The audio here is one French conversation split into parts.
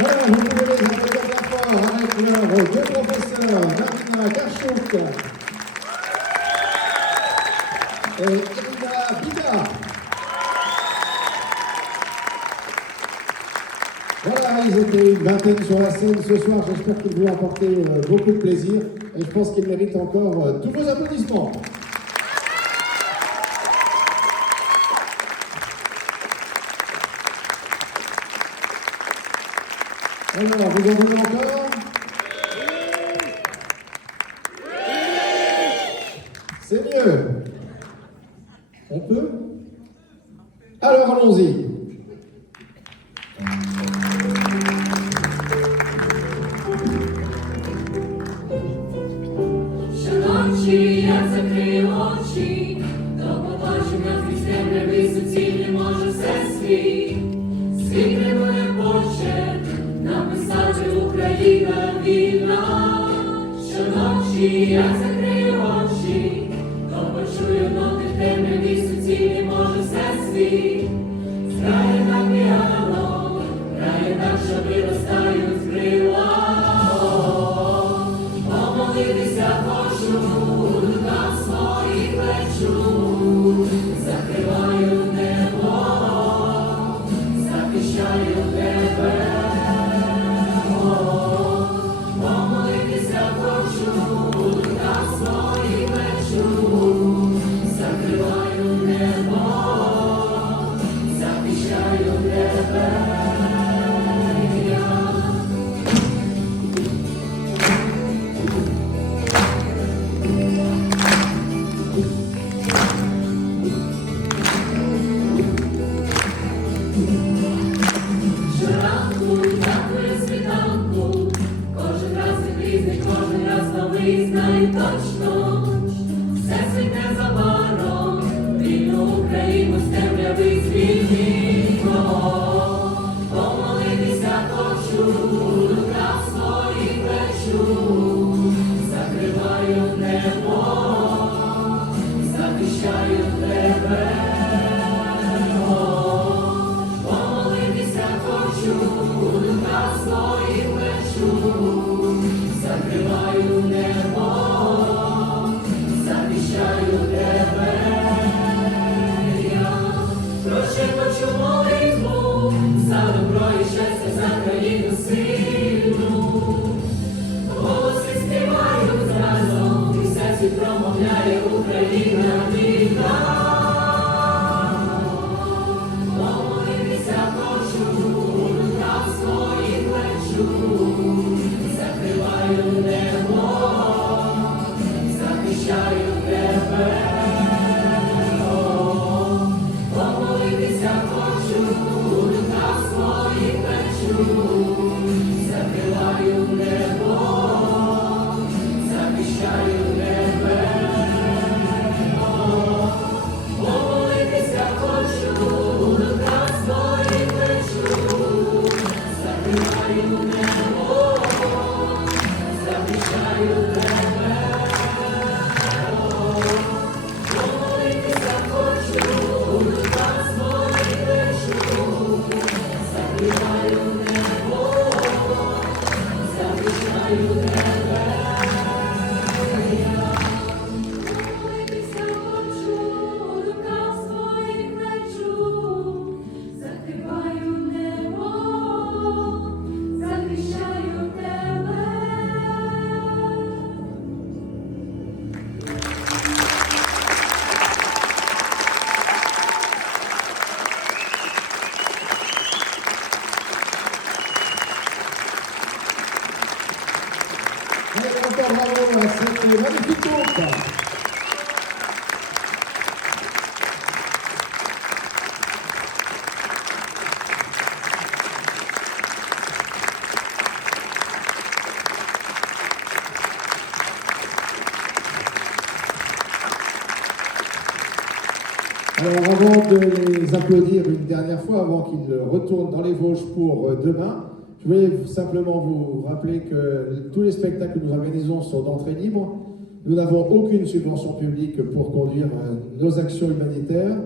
Voilà, vous pouvez les applaudir très avec leurs deux professeurs, Marina Garchouk et Irina Bida. Voilà, ils étaient une vingtaine sur la scène ce soir. J'espère qu'ils vous ont apporté beaucoup de plaisir et je pense qu'ils méritent encore tous vos applaudissements. Alors, vous en voulez encore C'est mieux. On peut Alors allons-y. Yeah. і знай точно, все світе забаром, вільну Україну з темряви звільні. За країну сильну. Alors avant de les applaudir une dernière fois, avant qu'ils retournent dans les Vosges pour euh, demain, je voulais simplement vous rappeler que tous les spectacles que nous organisons sont d'entrée libre. Nous n'avons aucune subvention publique pour conduire euh, nos actions humanitaires.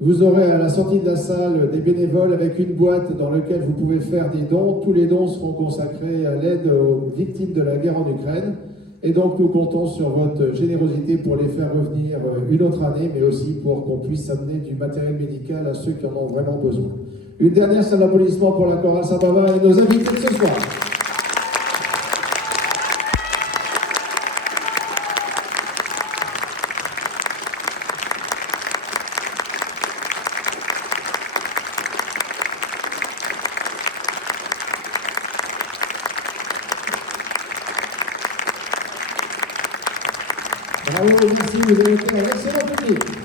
Vous aurez à la sortie de la salle des bénévoles avec une boîte dans laquelle vous pouvez faire des dons. Tous les dons seront consacrés à l'aide aux victimes de la guerre en Ukraine. Et donc nous comptons sur votre générosité pour les faire revenir euh, une autre année, mais aussi pour qu'on puisse amener du matériel médical à ceux qui en ont vraiment besoin. Une dernière salle d'applaudissement pour la chorale Sababa et nos invités de ce soir. Bravo, ici, vous avez été un excellent public.